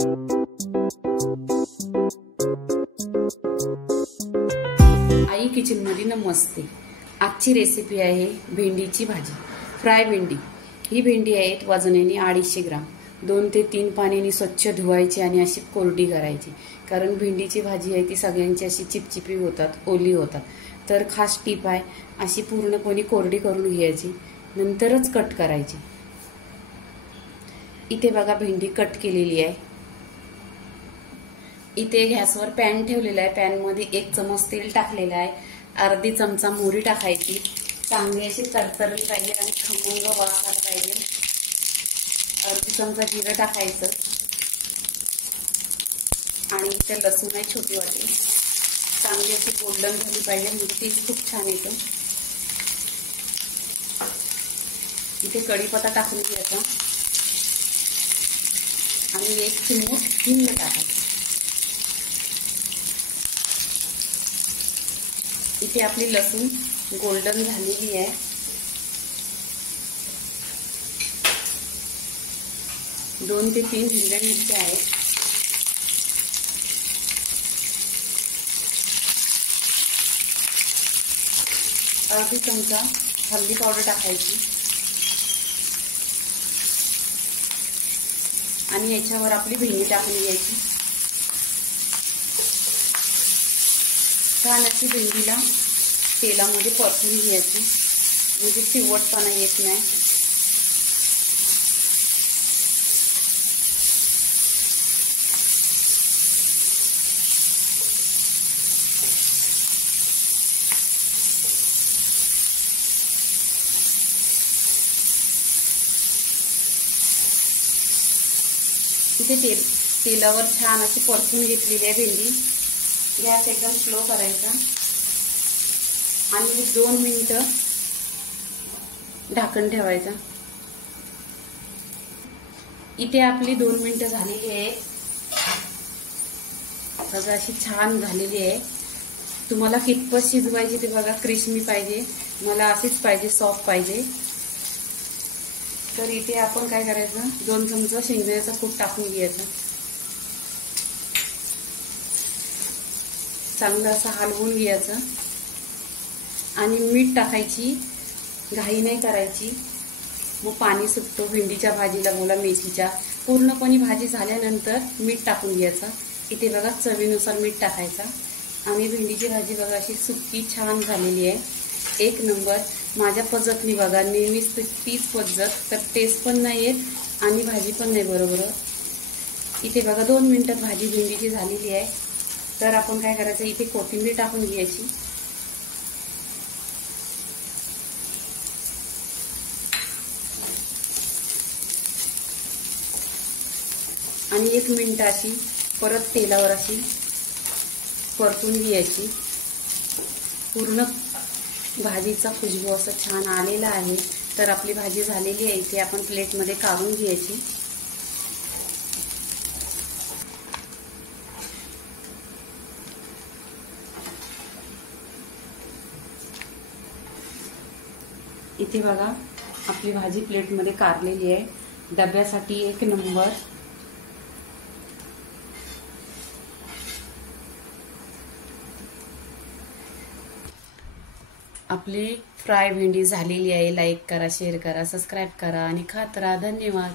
आई kitchen मध्ये नमस्ते। आजची recipe आहे भेंडीची भाजी, फ्राय भेंडी। ही भेंडी आहे वजनाने 250 ग्राम। 2 ते 3 पाण्याने स्वच्छ धुवायची आणि अशी कोरडी करायची, कारण भेंडीची भाजी आहे ती सगळ्यांची अशी चिपचिपी होतात, ओली होतात। तर खास टिप आहे, अशी पूर्णपणे कोरडी करून घ्यायची, नंतरच कट करायची। इथे बघा भेंडी कट केलेली आहे। इथे गॅसवर पॅन ठेवलेला आहे। पॅन मध्ये 1 चमच तेल टाकलेला आहे। अर्धी चमचा मोहरी टाकायची, चांगली अशी तरतरली पाहिजे आणि खमंग वास आला पाहिजे। अर्धी चमचा जिरं टाकायचं आणि इथे लसूण आहे छोटी वाटी, चांगली अशी गोल्डन झाली पाहिजे, म्हणजे टेस्ट खूप छान येतो। इथे कढीपत्ता टाकून घ्यायचा आणि 1 चिमूट हिंग टाकायचं। इथे आपली लसूण गोल्डन झालेली आहे। दोन ते 3 हिरव्या मिरच्या आहेत। अर्धी चमचा हळदी पावडर टाकायची आणि याच्यावर आपली भेंडी टाकून घ्यायची। छान अशी भेंडीला तेलामध्ये परतून घ्यायची, म्हणजे चिवटपणा येत नाही। इथे तेलावर छान अशी परतून घेतलेली आहे भेंडी। गॅस एकदम स्लो करायचा आणि 2 मिनिटं ढाकण ठेवायचा। इथे आपली 2 मिनिटं झालेली आहे, सगळं अशी छान झालेली आहे। तुम्हाला कितपत शिजवायची ते बघा, क्रिस्पी पाहिजे, मला अशीच पाहिजे, सॉफ्ट पाहिजे। तर इथे आपण काय करायचं, 2 चमचा शेंगदाण्याचा कूट टाकून घ्यायचा, चांगलं असं हलवून घ्यायचं आणि मीठ टाकायची, घाई नाही करायची, मग पाणी सुटतो भेंडीच्या भाजीला बोला मेथीच्या। पूर्णपणे भाजी झाल्यानंतर मीठ टाकून घ्यायचं। इथे बघा चवीनुसार मीठ टाकायचा आणि भेंडीची भाजी बघा अशी सुक्की छान झालेली आहे, 1 नंबर। माझ्या पद्धतीने बघा, नेहमीच तीच पद्धत, तर टेस्ट पण नाही येत आणि भाजी पण नाही बरोबर। इथे बघा 2 मिनिटात भाजी भेंडीची झालेली आहे। तर आपण काय करायचं, इथे कोथिंबीर टाकून घ्यायची आणि 1 मिनिट अशी परत तेलावर अशी परतून घ्यायची। पूर्ण भाजीचा खुशबू असं छान आलेला आहे। तर आपली भाजी झालेली आहे, इथे आपण प्लेटमध्ये काढून घ्यायची। इथे बघा आपली भाजी प्लेटमध्ये काढलेली आहे, डब्यासाठी 1 नंबर। आपली फ्राय भेंडी झालेली आहे। लाईक करा, शेअर करा, सबस्क्राईब करा आणि खात राहा। धन्यवाद।